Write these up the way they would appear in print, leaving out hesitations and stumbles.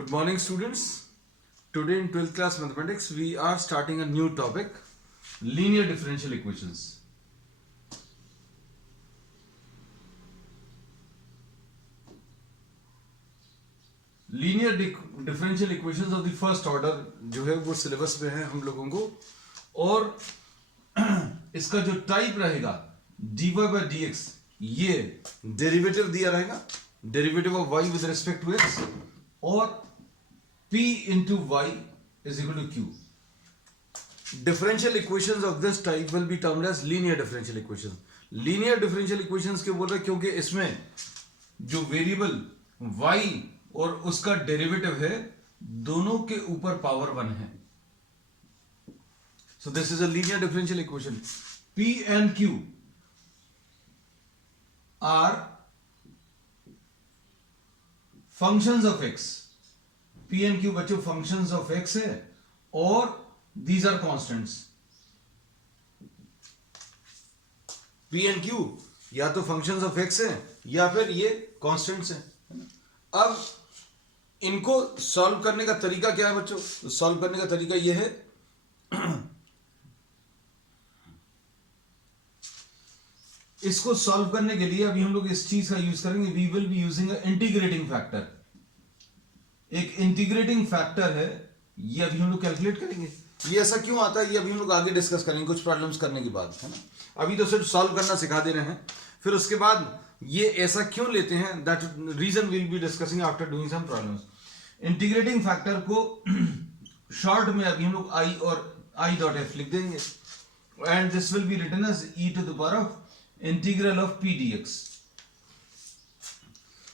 Good morning, students. Today in 12th class mathematics, we are starting a new topic, linear differential equations. Linear differential equations of the first order जो है वो syllabus में है हम लोगों को, और इसका जो टाइप रहेगा dy by dx, ये डेरिवेटिव दिया रहेगा, derivative of y with respect to x, और p into y is equal to q. Differential equations of this type will be termed as linear differential equations. Linear differential equations क्यों बोल रहे हैं? क्योंकि इसमें जो वेरिएबल y और उसका डेरिवेटिव है दोनों के ऊपर पावर 1 है. So this is a linear differential equation. p and q are functions of x. p and q बच्चों functions of x है और these are constants. p and q या तो functions of x है या फिर ये constants हैं. अब इनको सॉल्व करने का तरीका क्या है बच्चों? सॉल्व करने का तरीका ये है, इसको सॉल्व करने के लिए अभी हम लोग इस चीज का यूज करेंगे. We will be using integrating factor. एक इंटीग्रेटिंग फैक्टर है, ये अभी हम लोग कैलकुलेट करेंगे. ये ऐसा क्यों आता है ये अभी हम लोग आगे डिस्कस करेंगे कुछ प्रॉब्लम्स करने के बाद, है ना. अभी तो सिर्फ सॉल्व करना सिखा दे रहे हैं, फिर उसके बाद ये ऐसा क्यों लेते हैं, that reason will be discussing after doing some problems. Integrating factor को शॉर्ट में अभी हम लोग आई और आई डॉट एफ लिख देंगे, and this will be written as e to the power of integral of p dx.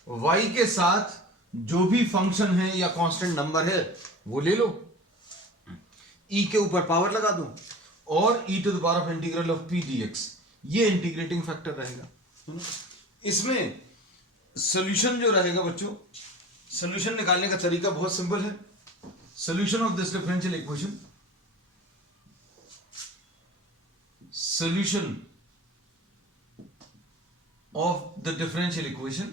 Y के साथ जो भी फंक्शन है या कांस्टेंट नंबर है वो ले लो, ई के ऊपर पावर लगा दो और e to the power of integral of p d x. ये इंटीग्रेटिंग फैक्टर रहेगा. इसमें सॉल्यूशन जो रहेगा बच्चों, सॉल्यूशन निकालने का तरीका बहुत सिंपल है. Solution of this differential equation, solution of the differential equation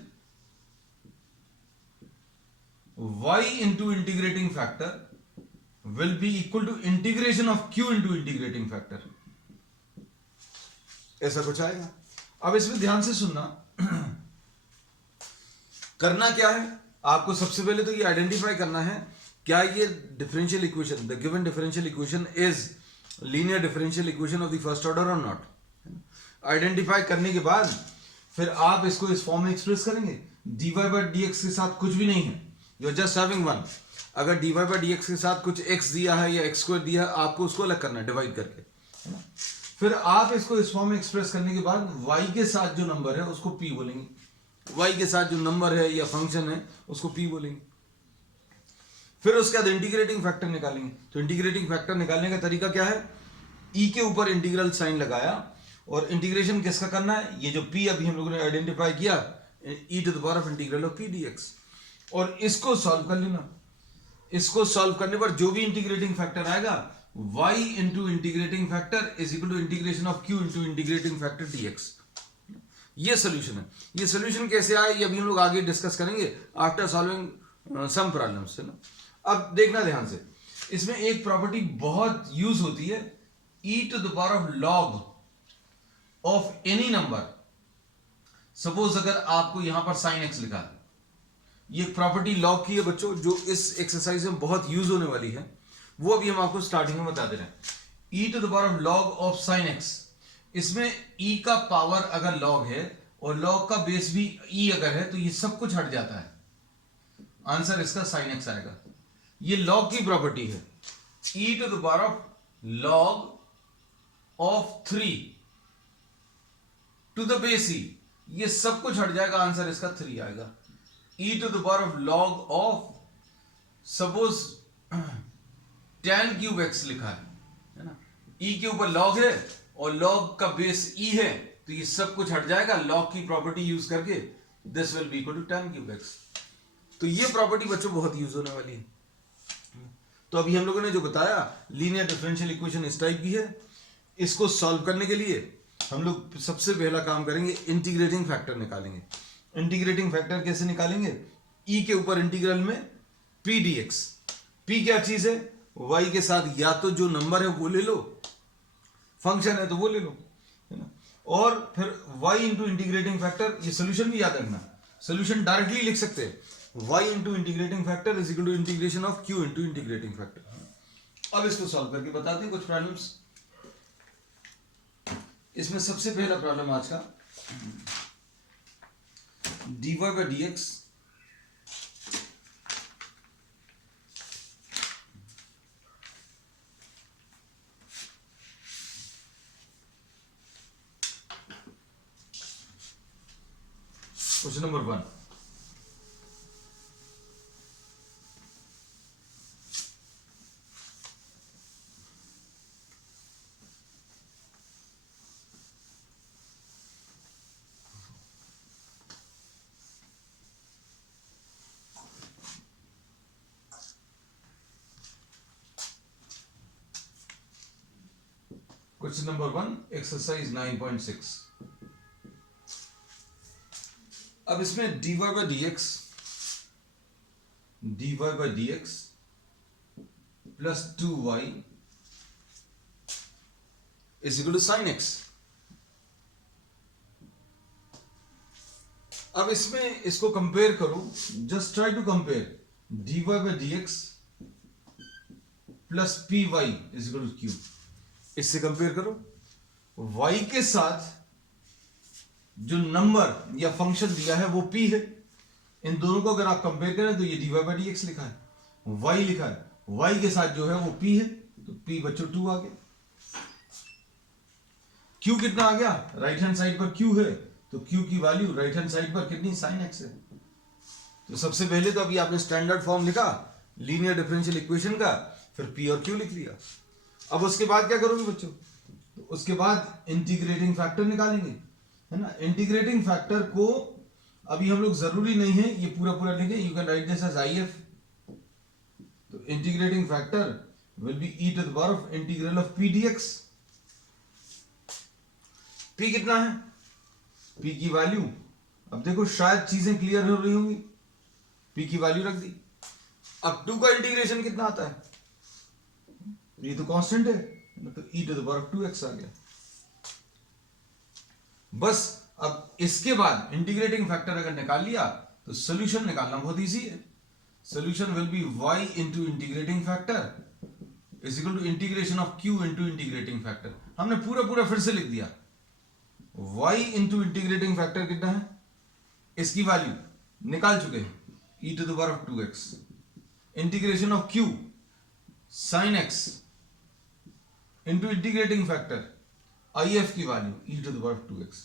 y into integrating factor will be equal to integration of q into integrating factor. ऐसा कुछ आएगा. अब इसमें ध्यान से सुनना. करना क्या है आपको? सबसे पहले तो ये आइडेंटिफाई करना है क्या ये differential equation, the given differential equation is linear differential equation of the first order और नॉट. आइडेंटिफाई करने के बाद फिर आप इसको इस फॉर्म में एक्सप्रेस करेंगे. dy by dx के साथ कुछ भी नहीं है, you are just having one. अगर dy by dx के साथ कुछ x दिया है या x स्क्वायर दिया है, आपको उसको अलग करना है डिवाइड करके, है ना. फिर आप इसको इस फॉर्म में एक्सप्रेस करने के बाद y के साथ जो नंबर है उसको p बोलेंगे, y के साथ जो नंबर है या फंक्शन है उसको p बोलेंगे. फिर उसके बाद इंटीग्रेटिंग फैक्टर निकालेंगे. तो इंटीग्रेटिंग फैक्टर निकालने का तरीका क्या है? e के ऊपर इंटीग्रल साइन लगाया और इंटीग्रेशन किसका करना है? ये जो p अभी हम लोगों ने आइडेंटिफाई किया, e to the power of integral of p dx, और इसको सॉल्व कर लेना. इसको सॉल्व करने पर जो भी इंटीग्रेटिंग फैक्टर आएगा, y into integrating factor is equal to integration of q into integrating factor dx. ये सोल्यूशन है. ये सोल्यूशन कैसे आए ये अभी हम लोग आगे डिस्कस करेंगे आफ्टर सॉल्विंग सम प्रॉब्लम्स, है ना. अब देखना ध्यान से, इसमें एक प्रॉपर्टी बहुत यूज होती है, e to the power of log of any number. Suppose अगर आपको यहां पर sin x लिखा है, ये प्रॉपर्टी लॉग की है बच्चों, जो इस एक्सरसाइज में बहुत यूज होने वाली है, वो अभी हम आपको स्टार्टिंग में बता दे रहे हैं. e to the power of log of sin x, इसमें e का पावर अगर log है और log का बेस भी e अगर है तो ये सब कुछ हट जाता है. आंसर इसका sin x आएगा. ये log की प्रॉपर्टी है. e to the power of log of 3 to the base e, ये सब कुछ हट जाएगा. आंसर इसका 3 आएगा. e to the power of log of suppose tan cube x लिखा है ना. e के ऊपर log है और log का बेस e है, तो ये सब कुछ हट जाएगा. log की प्रॉपर्टी यूज करके this will be equal to tan cube x. तो ये प्रॉपर्टी बच्चों बहुत यूज होने वाली है. तो अभी हम लोगों ने जो बताया लीनियर डिफरेंशियल इक्वेशन इस टाइप की है. इसको सॉल्व करने के लिए हम लोग सबसे पहला काम करेंगे, इंटीग्रेटिंग फैक्टर निकालेंगे. इंटीग्रेटिंग फैक्टर कैसे निकालेंगे? e के ऊपर इंटीग्रल में पी डी एक्स। पी क्या चीज है? वाई के साथ या तो जो नंबर है वो ले लो, फंक्शन है तो वो ले लो, है ना। और फिर y इंटू इंटीग्रेटिंग फैक्टर, ये सोल्यूशन भी याद रखना, सोल्यूशन डायरेक्टली लिख सकते हैं, y into integrating factor is equal to integration of q into integrating factor. अब इसको सॉल्व करके बताते हैं कुछ प्रॉब्लम्स। इसमें सबसे पहला प्रॉब्लम आज का, dy by d x question number 1। Question number 1 exercise 9.6। अब इसमें dy by d x plus 2y is equal to sine x. अब इसमें इसको कंपेयर करो, just try to compare dy by d x plus p y is equal to q. इससे compare करो, y के साथ जो नंबर या फंक्शन दिया है वो p है। इन दोनों को अगर आप कंपेयर करें तो ये dy बाई डी एक्स लिखा है, y लिखा है, y के साथ जो है वो p है, तो p बच्चों 2 आ गया। q कितना आ गया? राइट हैंड साइड पर q है, तो q की वैल्यू राइट हैंड साइड पर कितनी? sin x है। तो सबसे पहले तो अभी आपने स्टैंडर्ड फॉर्म लिखा लीनियर डिफरेंशियल इक्वेशन का, फिर p और q लिख लिया। अब उसके बाद क्या करोगे बच्चों? तो उसके बाद इंटीग्रेटिंग फैक्टर निकालेंगे, है ना। इंटीग्रेटिंग फैक्टर को अभी हम लोग जरूरी नहीं है ये पूरा पूरा लिखें, you can write this as IF। तो integrating factor will be e to the power of integral of p dx। p कितना है? p की वैल्यू, अब देखो शायद चीजें क्लियर हो रही होंगी, p की वैल्यू रख दी। अब 2 का इंटीग्रेशन कितना आता है? ये तो कांस्टेंट है, तो e to the power of 2x आ गया। बस अब इसके बाद इंटीग्रेटिंग फैक्टर अगर निकाल लिया तो सॉल्यूशन निकालना बहुत इजी है। Solution will be y into integrating factor is equal to integration of q into integrating factor. हमने पूरा पूरा फिर से लिख दिया। y इंटू इंटीग्रेटिंग फैक्टर कितना है? इसकी वैल्यू निकाल चुके हैं, e to the power of 2x integration of q sin x into integrating factor IF की value e to the power of 2x।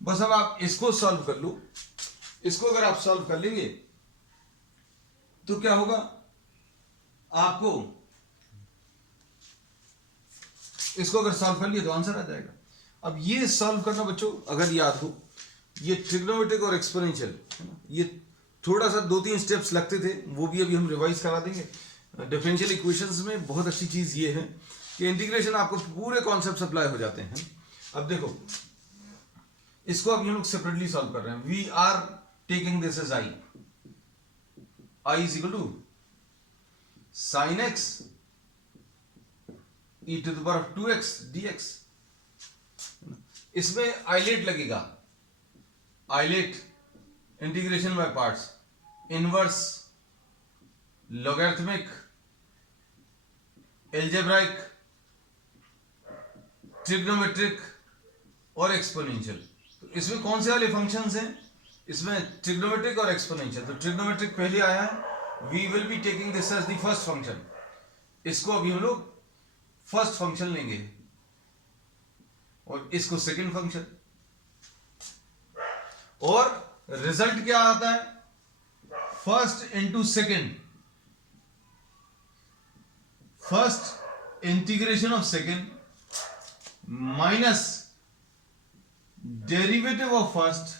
बस अब आप इसको सॉल्व कर लो। इसको अगर आप सॉल्व कर लेंगे तो क्या होगा? आपको इसको अगर सॉल्व कर लिया तो आंसर आ जाएगा। अब ये सॉल्व करना बच्चों अगर याद हो, ये ट्रिग्नोमेट्रिक और एक्सपोनेंशियल, ये थोड़ा सा 2-3 स्टेप्स लगते थे, वो भी अभी हम रिवाइज करा देंगे। डिफरेंशियल इक्वेशंस में बहुत अच्छी चीज ये है कि इंटीग्रेशन आपको पूरे कॉन्सेप्ट अप्लाई हो जाते हैं। अब देखो इसको अभी हम लोग सेपरेटली सॉल्व कर रहे हैं। We are taking this as I is equal to sine x e to the power of 2x dx। इसमें आइलेट लगेगा, ILATE integration by parts, inverse, logarithmic, algebraic, trigonometric और एक्सपोनेंशियल। तो इसमें कौन से वाले फंक्शंस हैं? इसमें ट्रिग्नोमेट्रिक और एक्सपोनेंशियल। तो ट्रिग्नोमेट्रिक पहले आया है, we will be taking this as the first function. इसको अभी हम लोग फर्स्ट फंक्शन लेंगे और इसको सेकंड फंक्शन। और रिजल्ट क्या आता है? First into second, first integration of second minus derivative of first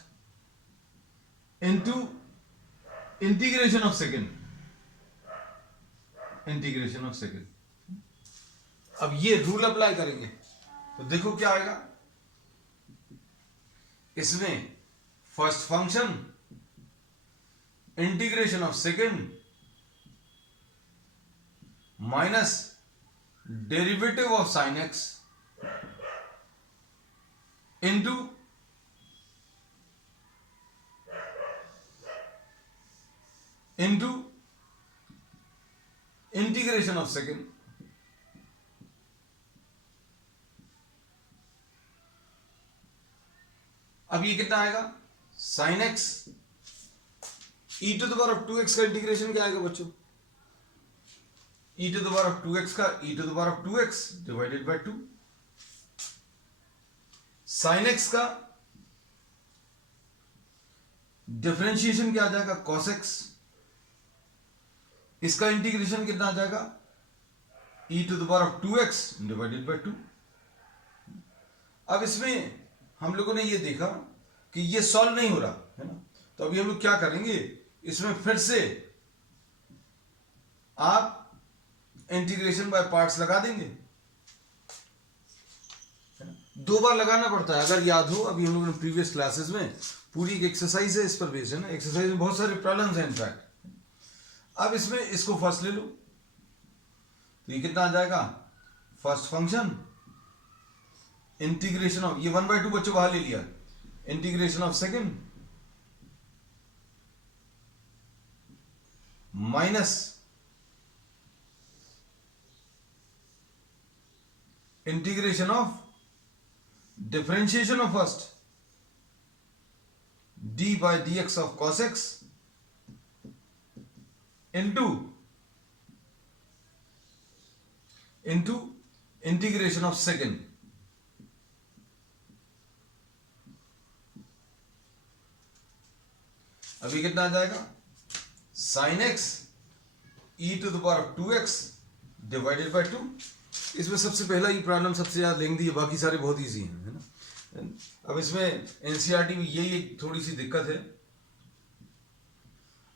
into integration of second, integration of second. अब ये रूल अप्लाई करेंगे तो देखो क्या आएगा। इसमें first function integration of second minus derivative of sine x into integration of second. अब ये कितना आएगा, sine x e to the power of 2x का इंटीग्रेशन क्या आएगा बच्चों, e to the power of 2x का e to the power of 2x divided by 2। Sine x का डिफरेंशिएशन क्या आ जाएगा, कॉस एक्स। इसका इंटीग्रेशन कितना आ जाएगा, e to the power of 2x divided by 2। अब इसमें हम लोगों ने ये देखा कि ये सॉल्व नहीं हो रहा है ना, तो अभी हम लोग क्या करेंगे, इसमें फिर से आप इंटीग्रेशन बाय पार्ट्स लगा देंगे। दो बार लगाना पड़ता है, अगर याद हो, अभी हम लोगों ने प्रीवियस क्लासेस में पूरी एक एक्सरसाइज है इस पर बेस्ड है ना, एक्सरसाइज में बहुत सारे प्रॉब्लम्स हैं इनफैक्ट। अब इसमें इसको फर्स्ट ले लो, तो ये कितना आ जाएगा, फर्स्ट फंक्शन इंटीग्रेशन ऑफ, ये 1/2 बच्चों बाहर ले लिया, integration of second minus integration of differentiation of first d by d x of cos x into integration of second. अभी कितना आ जाएगा, sine x e to the power of 2x divided by 2। इसमें सबसे पहला ये प्रॉब्लम सबसे ज्यादा लेंदी है, बाकी सारे बहुत इजी हैं, है ना। अब इसमें एनसीईआरटी में यही एक थोड़ी सी दिक्कत है।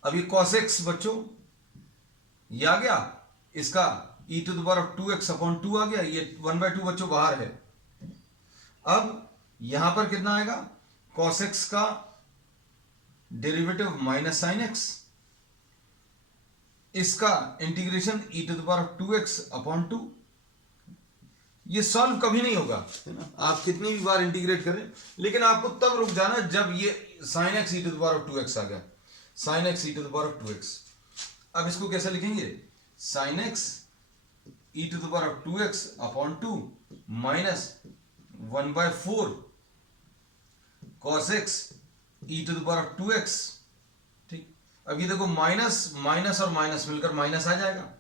अब ये cos x बच्चों ये आ गया, इसका e to the power of 2x upon 2 आ गया, ये 1/2 बच्चों बाहर है। अब यहां पर कितना आएगा, cos x का डेरिवेटिव माइनस साइन एक्स, इसका integration e to the power of 2x upon 2। ये सॉल्व कभी नहीं होगा, है ना, आप कितनी भी बार इंटीग्रेट करें, लेकिन आपको तब रुक जाना जब ये sine x e to the power of 2x आ गया, sine x e to the power of 2x। अब इसको कैसे लिखेंगे, sine x e to the power of 2x upon 2 minus 1/4 cos x e to the power of 2x। ठीक, अब ये देखो माइनस माइनस और माइनस मिलकर माइनस आ जाएगा,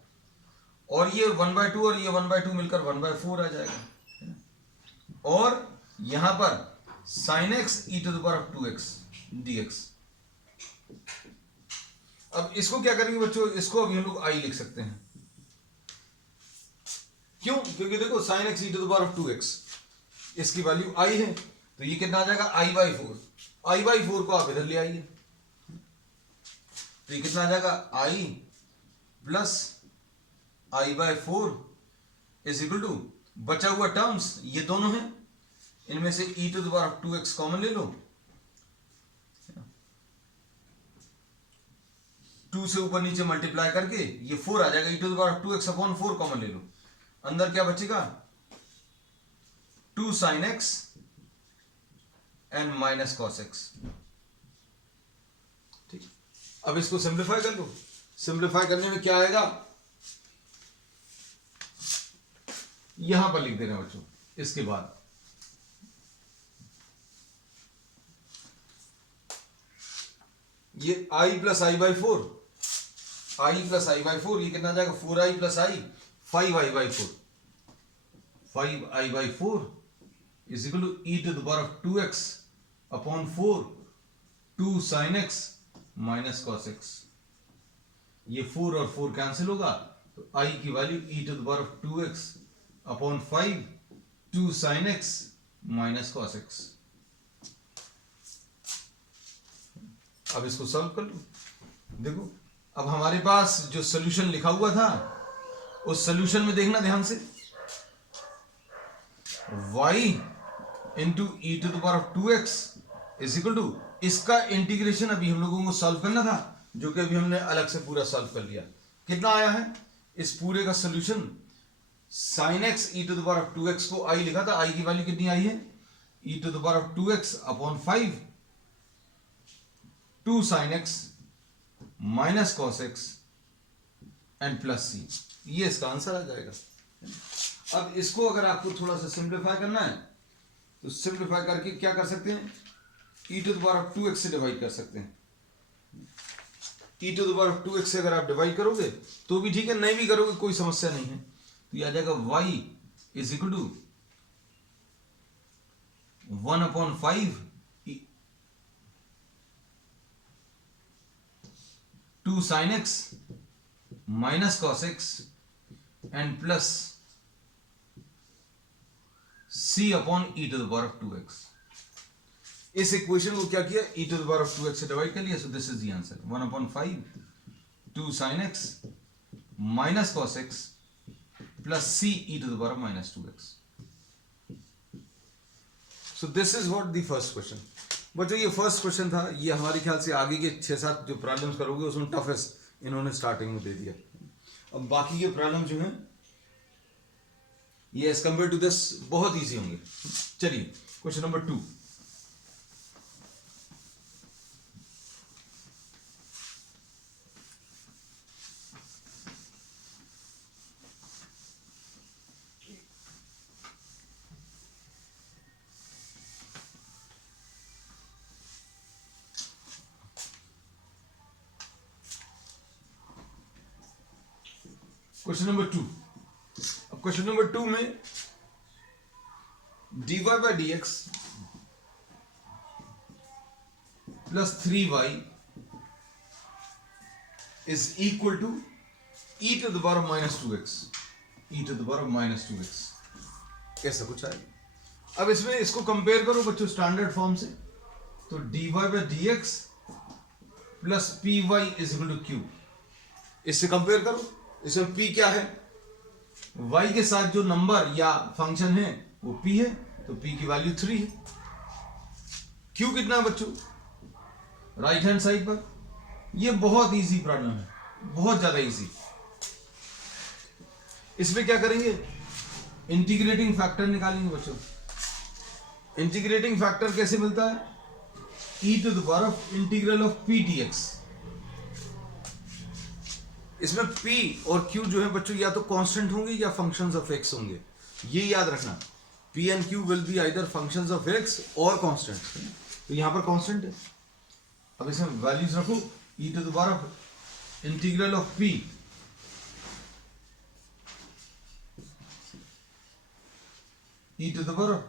और ये 1/2 और ये 1/2 मिलकर 1/4 आ जाएगा, और यहां पर sine x e to the power of 2x dx। अब इसको क्या करेंगे बच्चों, इसको अभी हम लोग आई लिख सकते हैं, क्यों, क्योंकि देखो sine x e to the power of 2x इसकी वैल्यू आई है, तो ये कितना आ जाएगा, i/4। i/4 को आप इधर ले आइए, तो ये कितना आ जाएगा, i plus i/4 is equal to, बचा हुआ टर्म्स ये दोनों हैं, इनमें से e to the power of 2x common ले लो, 2 से ऊपर नीचे मल्टीप्लाई करके ये 4 आ जाएगा, e to the power of 2x upon 4 common ले लो, अंदर क्या बचेगा, 2 sin x and minus cos x। ठीक, अब इसको सिंप्लीफाई कर लो, सिंप्लीफाई करने में क्या आएगा, यहां पर लिख देना बच्चों, इसके बाद ये i plus i/4, i plus i/4, ये कितना आ जाएगा, 4i plus i 5i/4, 5i/4 is equal to e to the power of 2x upon 4 2 sin x minus cos x। ये 4 और 4 कैंसिल होगा, तो i की value e to the power of 2x upon 5 2 sin x minus cos x। अब इसको solve कर लो, देखो अब हमारे पास जो सॉल्यूशन लिखा हुआ था, उस सॉल्यूशन में देखना ध्यान से, y into E to the power of 2x is equal to, इसका इंटीग्रेशन अभी हम लोगों को सॉल्व करना था, जो कि अभी हमने अलग से पूरा सॉल्व कर लिया। कितना आया है, इस पूरे का solution sin x e to the power of 2x को i लिखा था, i की वैल्यू कितनी आई है, e to the power of 2x upon 5 2 sin x minus cos x and plus c, ये इसका आंसर आ जाएगा। अब इसको अगर आपको थोड़ा सा सिंप्लीफाई करना है तो सिंप्लीफाई करके क्या कर सकते हैं, e to the power of 2x से डिवाइड कर सकते हैं। e to the power of 2x से अगर आप डिवाइड करोगे तो भी ठीक है, नहीं भी करोगे कोई समस्या नहीं है, तो ये आ जाएगा y is equal to 1/5 2 sin x minus cos x and plus c upon e to the power of 2x। इस इक्वेशन को क्या किया, e to the power of 2x से डिवाइड कर लिया, so this is the answer 1/5 2 sin x minus cos x plus c e to the power of minus 2x। So this is what the first question. बच्चों ये first question था, ये हमारे ख्याल से आगे के 6-7 जो प्रॉब्लम्स करोगे उसमें टफेस्ट इन्होंने स्टार्टिंग में दे दिया। अब बाकी के प्रॉब्लम जो हैं ये एज कंपेयर टू दिस बहुत इजी होंगे। चलिए क्वेश्चन नंबर 2। Question number 2। अब क्वेश्चन नंबर 2 में dy by dx plus 3y is equal to e to the power of minus 2x, e to the power of minus 2x, ऐसा कुछ है। अब इसमें इसको कंपेयर करो बच्चों स्टैंडर्ड फॉर्म से, तो dy by dx plus py is equal to q, इससे कंपेयर करो। इसमें p क्या है, y के साथ जो नंबर या फंक्शन है वो p है, तो p की वैल्यू 3 है। q कितना है बच्चों, राइट हैंड साइड पर। ये बहुत इजी प्रॉब्लम है, बहुत ज्यादा इजी। इसमें क्या करेंगे, इंटीग्रेटिंग फैक्टर निकालेंगे बच्चों। इंटीग्रेटिंग फैक्टर कैसे मिलता है, e to the power of integral of p dx। इसमें p और q जो है बच्चों या तो कांस्टेंट होंगे या फंक्शंस ऑफ x होंगे, ये याद रखना। p and q will be either functions of x और कांस्टेंट, तो यहां पर कांस्टेंट है। अब इसमें वैल्यूज रखो, e to the power of integral of p e to the power of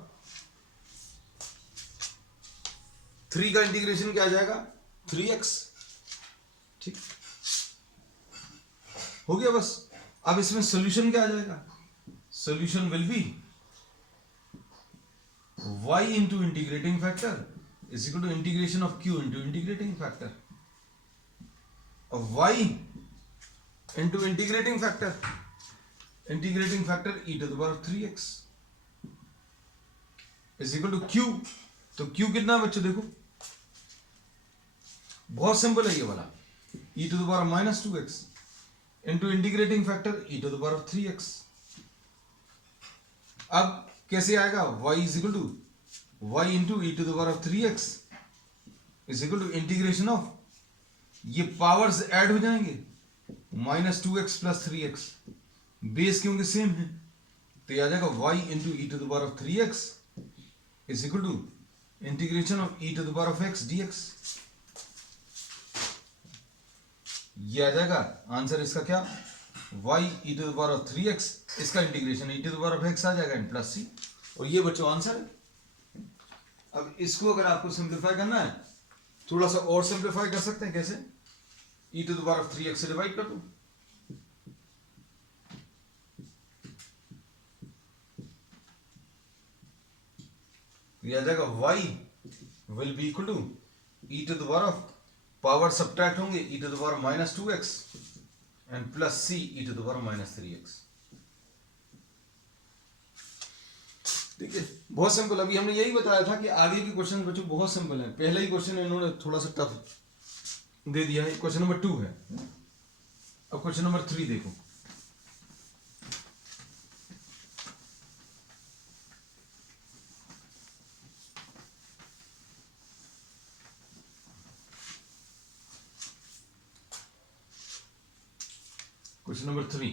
3 का इंटीग्रेशन क्या आ जाएगा, 3x। ठीक हो गया बस। अब इसमें सॉल्यूशन क्या आ जाएगा, solution will be y into integrating factor is equal to integration of q into integrating factor, और y into integrating factor e to the power 3x is equal to q। तो q कितना है बच्चों, देखो बहुत सिंपल है ये वाला, e to the power minus 2x into integrating factor e to the power of 3x। अब कैसे आएगा, y is equal to y into e to the power of 3x is equal to integration of, ये powers add हो जाएंगे, minus 2x plus 3x, base क्योंकि same है, तो ये आ जाएगा y into e to the power of 3x is equal to integration of e to the power of x dx। ये आ जाएगा आंसर इसका क्या, y e to the power of 3x, इसका integration e to the power of x आ जाएगा and plus c, और ये बच्चों आंसर है। अब इसको अगर आपको सिंप्लीफाई करना है, थोड़ा सा और सिंप्लीफाई कर सकते हैं, कैसे, e to the power of 3x से डिवाइड कर दो, ये आ जाएगा y will be equal to e to the power of, power subtract होंगे, e to the power minus 2x and plus c e to the power minus 3x। ठीक है, बहुत सिंपल। अभी हमने यही बताया था कि आगे के क्वेश्चन बच्चों बहुत सिंपल है। पहला ही क्वेश्चन इन्होंने थोड़ा सा टफ दे दिया है, क्वेश्चन नंबर 2 है। अब क्वेश्चन नंबर 3 देखो, question number 3,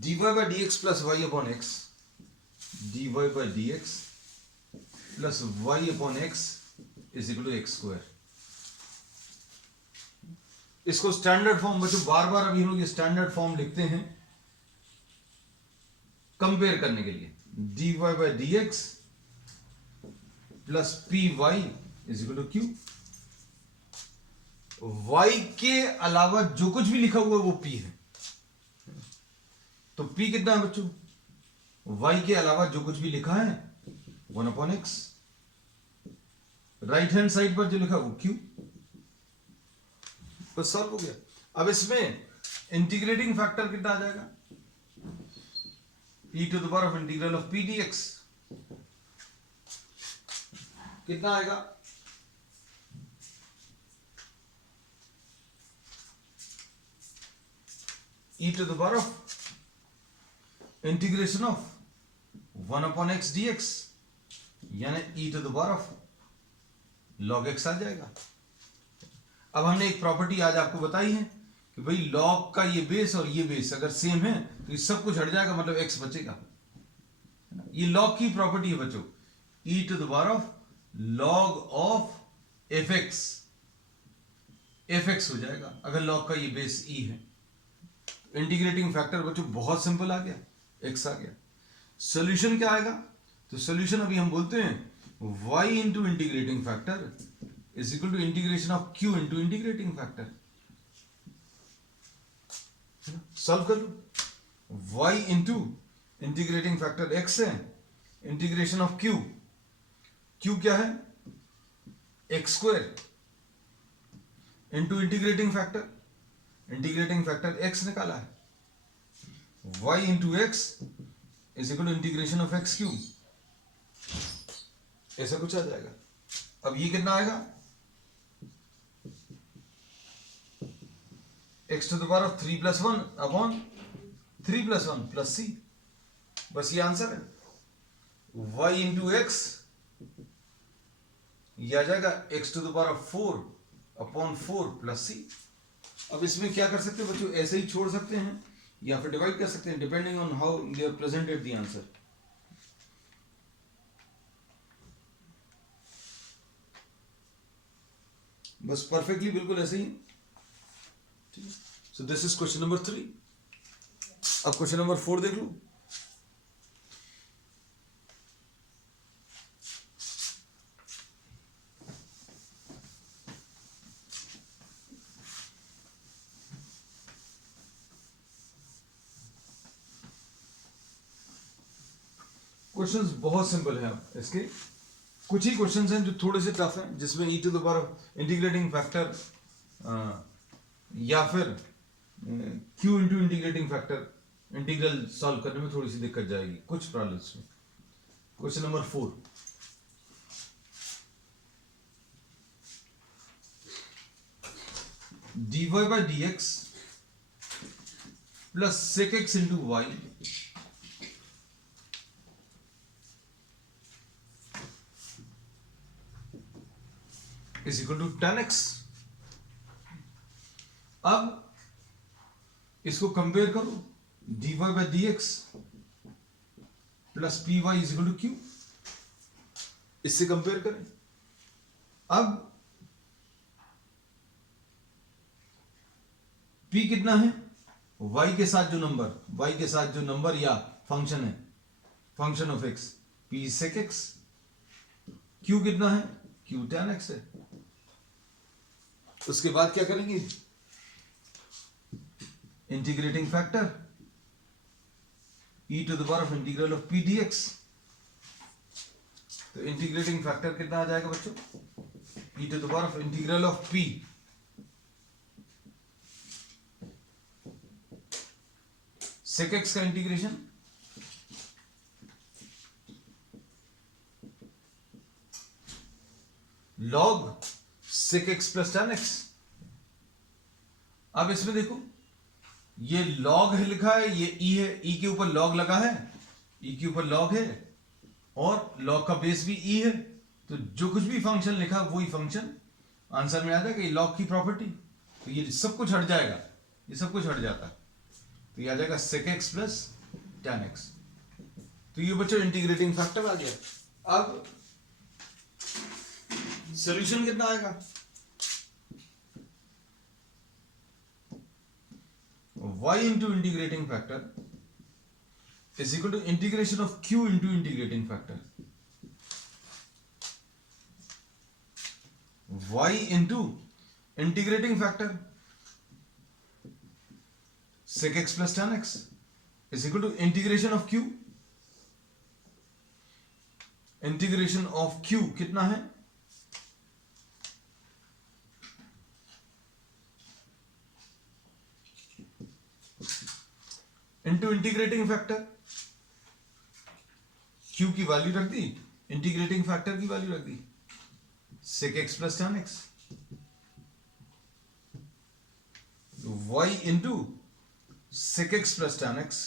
dy by dx plus y upon x, dy by dx plus y upon x is equal to x square. इसको स्टैंडर्ड फॉर्म, बच्चों बार बार अभी हम लोग ये स्टैंडर्ड फॉर्म लिखते हैं कंपेयर करने के लिए. dy by dx plus py is equal to q. y के अलावा जो कुछ भी लिखा हुआ है वो p है. तो p कितना है बच्चों? y के अलावा जो कुछ भी लिखा है 1 upon x. Right hand side पर जो लिखा वो q. बस सॉल्व हो गया. अब इसमें इंटीग्रेटिंग फैक्टर कितना आ जाएगा? e to the power of integral of p dx कितना आएगा? e to the power of integration of 1 upon x dx यानी e to the power of log x आ जाएगा. अब हमने एक प्रॉपर्टी आज आपको बताई है कि भाई लॉग का ये बेस और ये बेस अगर सेम है तो ये सब कुछ हट जाएगा, मतलब x बचेगा. ये लॉग की प्रॉपर्टी है बच्चों. e to the power of log of fx हो जाएगा अगर लॉग का ये बेस e है. इंटीग्रेटिंग फैक्टर बच्चों बहुत सिंपल आ गया, x आ गया. सॉल्यूशन क्या आएगा? तो सॉल्यूशन अभी हम बोलते हैं y into integrating factor is equal to integration of q into integrating factor. Solve कर लो. y into integrating factor x है, इंटीग्रेशन ऑफ q क्या है? x square into integrating factor x निकाला है. y into x is equal to integration of x cube. ऐसा कुछ आ जाएगा. अब ये कितना आएगा? x to the power of 3 plus 1 upon 3 plus 1 plus c. बस ये आंसर है. y इंटू एक्स ये आ जाएगा x to the power of 4 upon 4 plus c. अब इसमें क्या कर सकते हैं बच्चों? ऐसे ही छोड़ सकते हैं या फिर डिवाइड कर सकते हैं depending on how they are presented the answer. बस परफेक्टली बिल्कुल ऐसे ही. ठीक है. So this is question number 3. अब क्वेश्चन नंबर 4 देख लो. क्वेश्चंस बहुत सिंपल हैं. इसके कुछ ही क्वेश्चंस हैं जो थोड़े से टफ हैं, जिसमें e to the power integrating factor या फिर q into integrating factor integral solve करने में थोड़ी सी दिक्कत जाएगी कुछ प्रॉब्लम्स में. Question number 4. dy by dx plus sec x into y is equal to tan x. अब इसको कंपेयर करो. dy by dx plus py is equal to q. इससे कंपेयर करें. अब p कितना है? y के साथ जो नंबर या फंक्शन है, function of x, p sec x. q कितना है? q tan x है. उसके बाद क्या करेंगे? Integrating factor e to the power of integral of p dx. तो इंटीग्रेटिंग फैक्टर कितना आ जाएगा बच्चों? e to the power of integral of p sec x का integration log sec x plus tan x. अब इसमें देखो ये log है लिखा है, ये e है, e के ऊपर log लगा है, e के ऊपर log है और log का बेस भी e है. तो जो कुछ भी फंक्शन लिखा वही फंक्शन आंसर में आ जाएगा. ये log की प्रॉपर्टी. तो ये सब कुछ हट जाएगा, ये सब कुछ हट जाता है, तो ये आ जाएगा sec x plus tan x। तो ये बच्चों इंटीग्रेटिंग फैक्टर आ गया। अब सॉल्यूशन कितना आएगा, y into integrating factor is equal to integration of q into integrating factor, y into integrating factor sec x plus tan x is equal to integration of q, integration of q कितना है, into integrating factor, q की value रख दी, integrating factor की value रख दी, sec x plus tan x, y into sec x plus tan x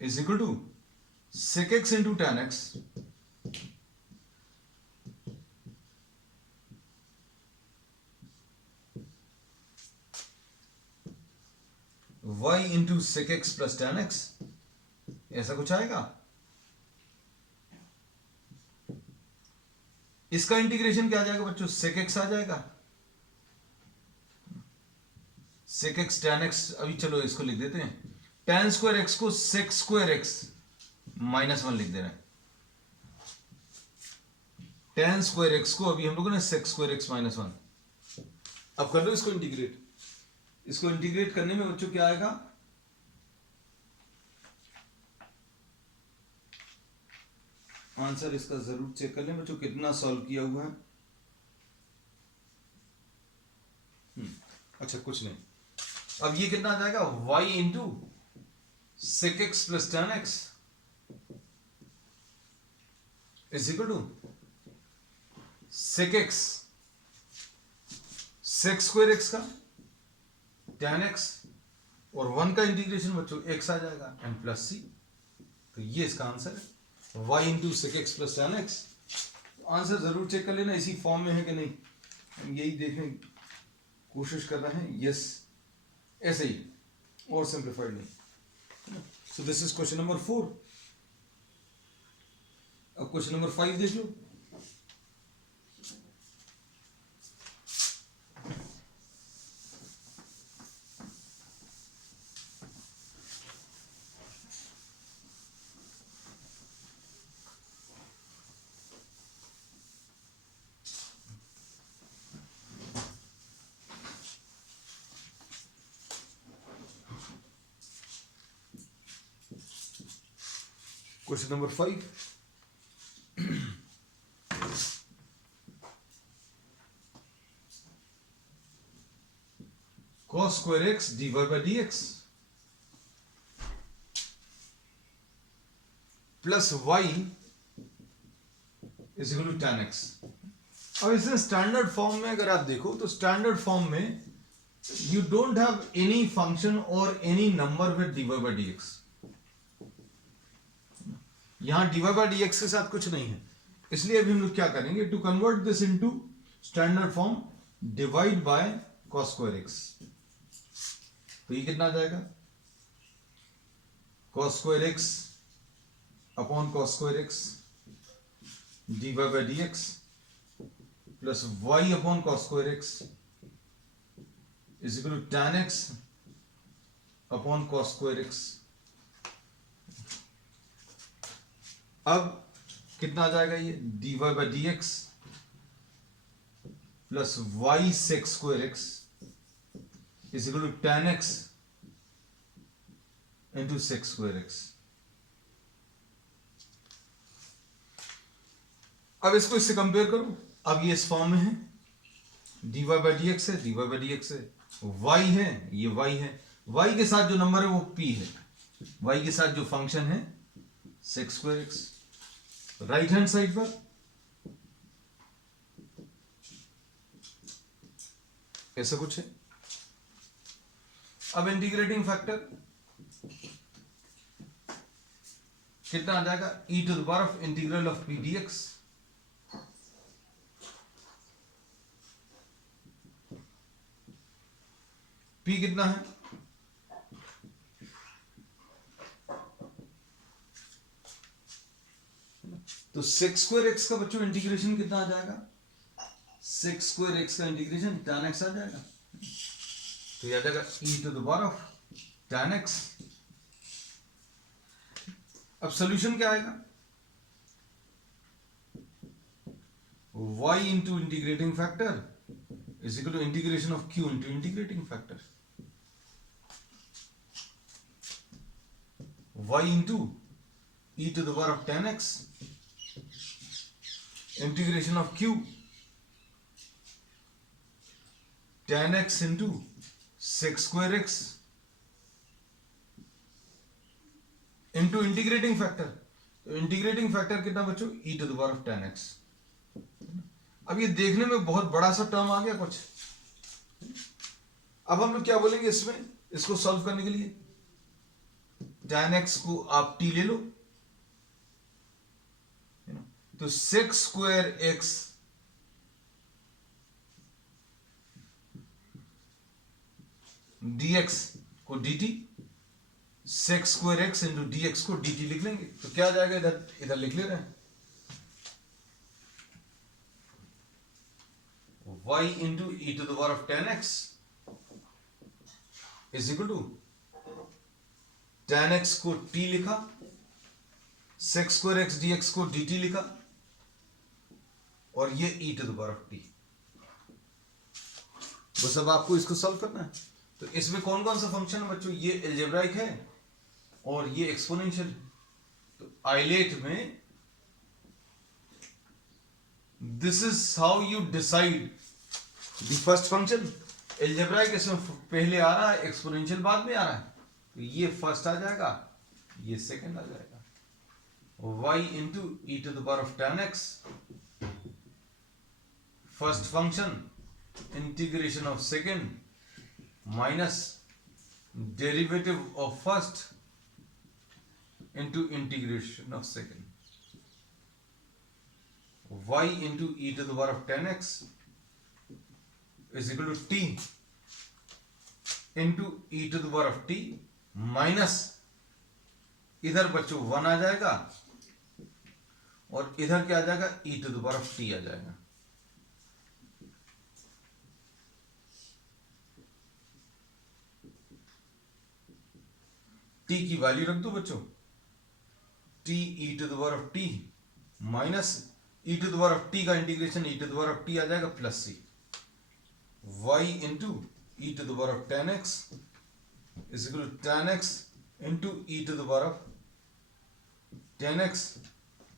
is equal to sec x into tan x y into sec x plus tan x, ऐसा कुछ आएगा। इसका integration क्या आ जाएगा बच्चों, sec x आ जाएगा, sec x tan x, अभी चलो इसको लिख देते हैं, tan स्क्वायर x को sec स्क्वायर x माइनस 1 लिख दे रहे हैं, tan स्क्वायर x को अभी हम लोगों ने sec स्क्वायर x माइनस 1। अब कर लो इसको इंटीग्रेट, इसको इंटीग्रेट करने में बच्चों क्या आएगा, आंसर इसका जरूर चेक कर लें बच्चों कितना सॉल्व किया हुआ है। अच्छा कुछ नहीं, अब ये कितना आ जाएगा, y into sec x plus tan x is equal to sec x sec square x का tan x और 1 का इंटीग्रेशन बच्चों x आ जाएगा एंड प्लस c, तो ये इसका आंसर है y into sec x plus tan x। Answer जरूर चेक कर लेना इसी फॉर्म में है कि नहीं, हम यही देखने कोशिश कर रहे हैं, यस ऐसे ही और सिंप्लीफाइड नहीं। सो दिस इज क्वेश्चन नंबर 4। अब क्वेश्चन नंबर 5 देख लो। Question number 5. Cos square x dy by dx plus y is equal to tan x। अब इसे स्टैंडर्ड फॉर्म में अगर आप देखो तो स्टैंडर्ड फॉर्म में you don't have any function or any number with dy by dx। यहां dy by dx के साथ कुछ नहीं है, इसलिए अभी हम लोग क्या करेंगे, to convert this into standard form divide by cos square x। तो ये कितना आ जाएगा, cos square x upon cos square x dy by dx plus y upon cos square x is equal to tan x upon cos square x। अब कितना आ जाएगा ये, dy by dx plus y sec square x is equal to tan x into sec square x। अब इसको इससे compare करो, अब ये इस फॉर्म में है, dy by dx है, dy by dx है, y है, ये y है, y के साथ जो नंबर है वो p है, y के साथ जो फंक्शन है sec square x। Right hand side पर ऐसा कुछ है। अब इंटीग्रेटिंग फैक्टर कितना आ जाएगा, e to the power of integral of p dx p कितना है? तो sec square x का बच्चों इंटीग्रेशन कितना आ जाएगा? sec square x का इंटीग्रेशन tan x आ जाएगा, तो यह आ जाएगा e to the power of tan x। अब सोल्यूशन क्या आएगा? y into integrating factor is equal to integration of q into integrating factor, y into e to the power of tan x integration of q tan x into sec square x into integrating factor। तो integrating factor कितना बच्चों? e to the power of tan x। अब ये देखने में बहुत बड़ा सा टर्म आ गया कुछ। अब हम लोग क्या बोलेंगे इसमें, इसको सॉल्व करने के लिए? tan x को आप t ले लो, तो sec square x dx को dt, sec square x into dx को dt लिख लेंगे, तो क्या आ जाएगा? इधर लिख ले रहे हैं, y into e to the power of tan x is equal to tan x को t लिखा, sec square x dx को dt लिखा, और ये e to the power of t। बस अब आपको इसको सॉल्व करना है। तो इसमें कौन कौन सा फंक्शन है बच्चों? ये अलजेब्राइक है और ये एक्सपोनेंशियल। तो आइलेट में this is how you decide the first function. Algebraic इसमें पहले आ रहा है, एक्सपोनेंशियल बाद में आ रहा है, तो ये फर्स्ट आ जाएगा, ये सेकंड आ जाएगा। y into e to the power of tan x, first function integration of second minus derivative of first into integration of second, y into e to the power of tan x is equal to t into e to the power of t minus इधर बच्चों 1 आ जाएगा और इधर क्या आ जाएगा? e to the power of t आ जाएगा। t की वैल्यू रख दो बच्चों, t e to the power of t minus e to the power of t का integration e to the power of t आ जाएगा plus c, y into e to the power of tan x is equal to tan x into e to the power of tan x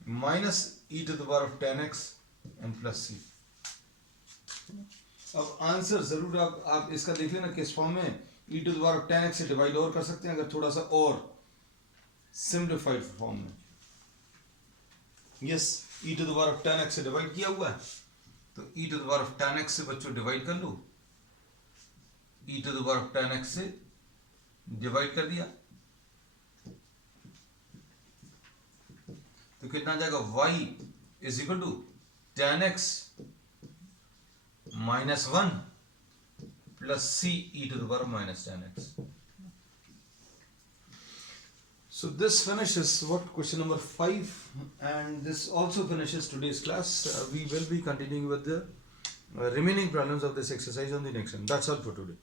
minus e to the power of tan x and plus c। अब answer जरूर आप इसका देख लेना किस form में, e to the power of tan x से divide और कर सकते हैं अगर थोड़ा सा और सिंप्लीफाइड फॉर्म में। Yes, e to the power of tan x से डिवाइड किया हुआ है, तो e to the power of tan x से बच्चों डिवाइड कर लो, e to the power of tan x से डिवाइड कर दिया, तो कितना आ जाएगा? y is equal to tan x minus 1 plus c e to the power minus tan x। So this finishes what question number 5, and this also finishes today's class. We will be continuing with the remaining problems of this exercise on the next one. That's all for today.